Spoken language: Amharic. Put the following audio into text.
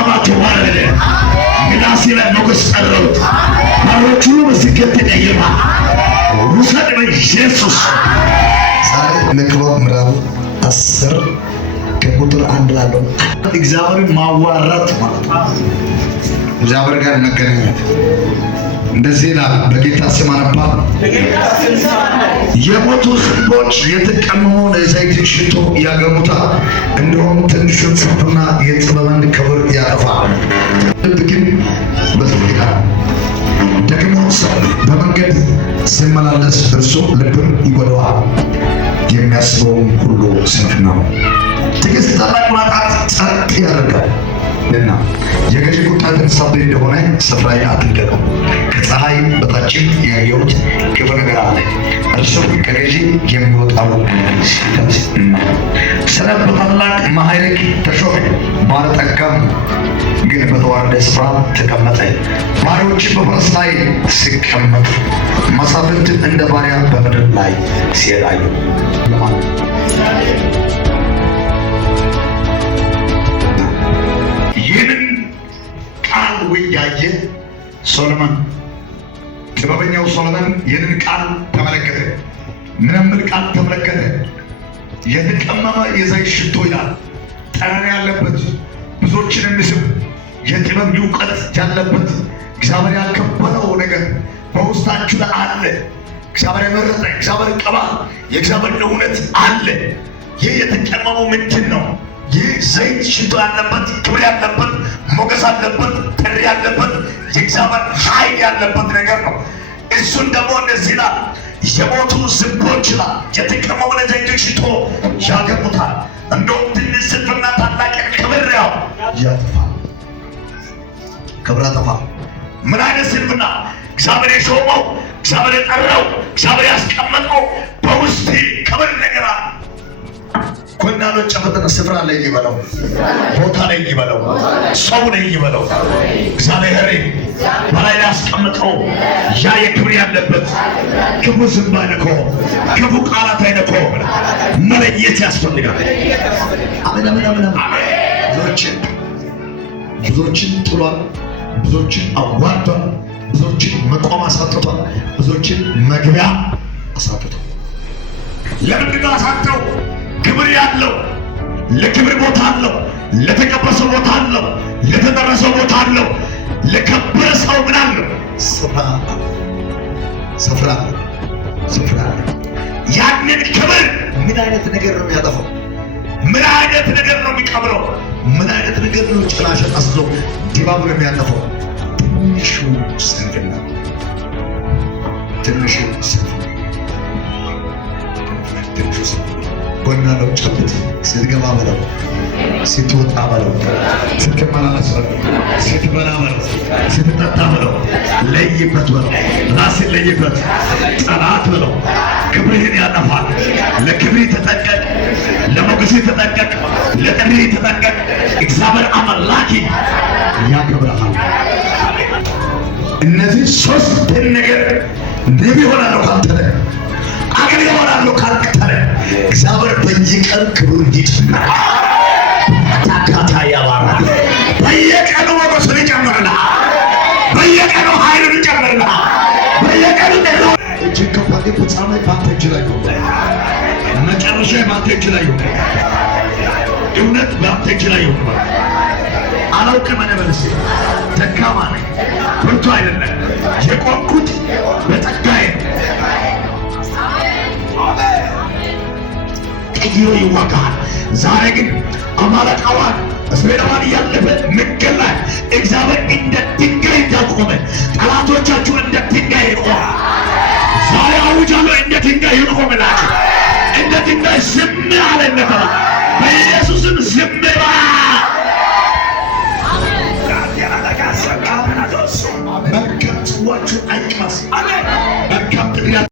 ጨለማ ተዋረደ። ምላሴ ላይ ሞገስ ጠረውት ባሮቹ በስኬት ተቀየማ ውሰድ በኢየሱስ። ዛሬ ለክብር ምዕራፍ 10 ከቁጥር 1 ላለው እግዚአብሔርን ማዋራት ማለት ነው። እግዚአብሔር ጋር መገናኘት እንደዚህ ይላል። በጌታ ስም አነባ። የሞቱ ዝንቦች የተቀመመውን የዘይት ሽቶ ያገሙታል፣ እንዲሁም ትንሹን ጽሑፍና የጥበብን ክብር ያጠፋል። ልብ ግን በዝምታ ደግሞ ሰው በመንገድ ሲመላለስ እርሱ ልብን ይጎዳዋል፣ የሚያስበውም ሁሉ ስንፍና ነው። ትዕግስት ታላቅ ማጣት ጸጥ ያደርጋል እና የገዢ ቁጣ የተነሳብህ እንደሆነ ስፍራዬን አትልቀቅ። ከፀሐይ በታችም ያየሁት ክፉ ነገር አለ፣ እርሱም ከገዢ የሚወጣው ስህተት ነው። ሰነፍ በታላቅ ማዕረግ ተሾመ፣ ባለጠጋም ግን በተዋረደ ስፍራ ተቀመጠ። ባሪያዎች በፈረስ ላይ ሲቀመጡ፣ መሳፍንትም እንደ ባሪያ በምድር ላይ ሲሄዳዩ ያየ ሶሎሞን ጥበበኛው ሶሎሞን ይህንን ቃል ተመለከተ። ምን የሚል ቃል ተመለከተ? የተቀመመ የዘይት ሽቶ ይላል፣ ጠረን ያለበት ብዙዎችን የሚስብ የጥበብ እውቀት ያለበት እግዚአብሔር ያከበረው ነገር በውስጣችሁ ላይ አለ። እግዚአብሔር የመረጠ እግዚአብሔር ቀባ የእግዚአብሔር እውነት አለ። ይህ የተቀመመው ምንድን ነው? ይህ ዘይት ሽቶ ያለበት ክብር ያለበት ሞገስ ያለበት ጥሪ ያለበት የእግዚአብሔር ኃይል ያለበት ነገር ነው። እሱን ደግሞ እንደዚህ ይላል፣ የሞቱ ዝንቦች ይላል የተቀመመውን ዘይት ሽቶ ያገሙታል፣ እንደውም ትንሽ ስንፍና ታላቅ ክብር ያጠፋል። ክብር ያጠፋል። ምን አይነት ስንፍና? እግዚአብሔር የሾመው እግዚአብሔር የጠራው እግዚአብሔር ያስቀመጠው በውስጥ ክብር ነገር አለ። ኮናኖች ጨፈተነ ስፍራ ላይ ይበለው፣ ቦታ ላይ ይበለው፣ ሰው ላይ ይበለው፣ እግዚአብሔር በላይ ያስቀምጠው ያ የክብር ያለበት ክፉ ዝም አይነካው፣ ክፉ ቃላት አይነካው። መለየት ያስፈልጋል። አሜን አሜን አሜን። ብዙዎችን ጥሏል፣ ብዙዎችን አዋርዷል፣ ብዙዎችን መቆም አሳጥቷል፣ ብዙዎችን መግቢያ አሳጥቷል። ለምንድን ነው አሳጥተው? ክብር ያለው ለክብር ቦታ አለው፣ ለተቀበሰው ቦታ አለው፣ ለተደረሰው ቦታ አለው። ለከበረ ሰው ምን አለው? ስፍራ። ያንን ክብር ምን አይነት ነገር ነው የሚያጠፋው? ምን አይነት ነገር ነው የሚቀብረው? ምን አይነት ነገር ነው ጭላሸት አስዞ ድባቡን የሚያጠፋው? ትንሹ ስንፍና። ጎና ነው ጨብጥ። ስትገባ በለው፣ ስትወጣ በለው፣ ስትመላለስ በለው፣ ስትበላ በለው፣ ስትጠጣ በለው፣ ለይበት በለው፣ ራስን ለይበት። ጠላት በለው ክብርህን ያጠፋል። ለክብርህ ተጠንቀቅ፣ ለሞገስህ ተጠንቀቅ፣ ለጥሪህ ተጠንቀቅ። እግዚአብሔር አምላኪ ያከብርሃል። እነዚህ ሶስት ነገር ነቢ ይሆናሉ ካልተነ አገር ይሆናሉ ካልተነ እግዚአብሔር በየቀኑ ክብሩ እንዲጨምር ታካታ ያባራል። በየቀኑ ሞገሱን ይጨምርልሃል። በየቀኑ ኃይሉን ይጨምርልሃል። በየቀኑ ደግሞ እጅግ ከባድ ፍጻሜ ባንተ እጅ ላይ ነው። መጨረሻ ባንተ እጅ ላይ ነው። እውነት ባንተ እጅ ላይ ነው። አላውቅም እኔ መልሴ ደካማ ነኝ፣ ብርቱ አይደለም። የቆምኩት በጸጋዬ ቀይሮ ይዋጋል። ዛሬ ግን አማለቃዋን እስራኤላውያን ያለፈ መንገድ ላይ እግዚአብሔር እንደ ድንጋይ እንዳቆመ ጠላቶቻችሁ እንደ ድንጋይ ይቆማል። ዛሬ አውጃለሁ፣ እንደ ድንጋይ ይቆምላችሁ። እንደ ድንጋይ ዝም ያለ ነበር።